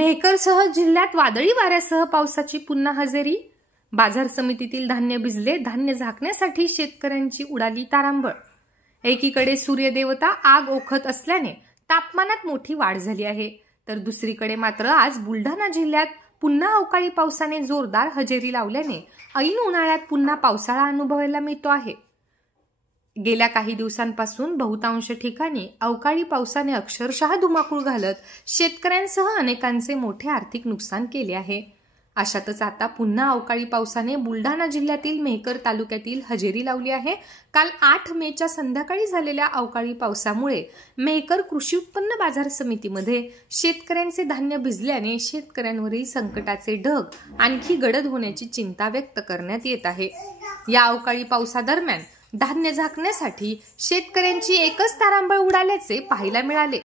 मेहकरसह जिल्ह्यात वादळी वाऱ्यासह पावसाची पुन्हा हजेरी। बाजार समितीतील धान्य भिजले, धान्य झाकण्यासाठी शेतकऱ्यांची उडाली तारांबळ। एकीकडे सूर्यदेवता आग ओखत असल्याने तापमानात मोठी वाढ झाली आहे, तर दुसरीकडे मात्र आज बुलढाणा जिल्ह्यात पुन्हा अवकाळी पावसाने जोरदार हजेरी लावल्याने ऐन उन्हाळ्यात पुन्हा पावसाळा अनुभवायला मिळतो आहे। गेल्या काही दिवसांपासून बहुतांश ठिकाणी अवकाळी पावसाने अक्षरशः धुमाकूळ घालत शेतकऱ्यांसह अनेकांचे मोठे आर्थिक नुकसान केले आहे। अशातच आता पुन्हा अवकाळी पावसाने बुलढाणा जिल्ह्यातील मेहकर तालुक्यातील हजेरी लावली आहे। काल 8 मेच्या संध्याकाळी झालेल्या अवकाळी पावसामुळे मेहकर कृषी उत्पन्न बाजार समितीमध्ये शेतकऱ्यांचे धान्य भिजल्याने शेतकऱ्यांवरील संकटाचे ढग आणखी गडद होण्याची चिंता व्यक्त करण्यात येत आहे। या अवकाळी पावसादरम्यान धान्य झाकण्यासाठी शेतकऱ्यांची एकच तारांबळ उडाल्याचे पाहायला मिळाले।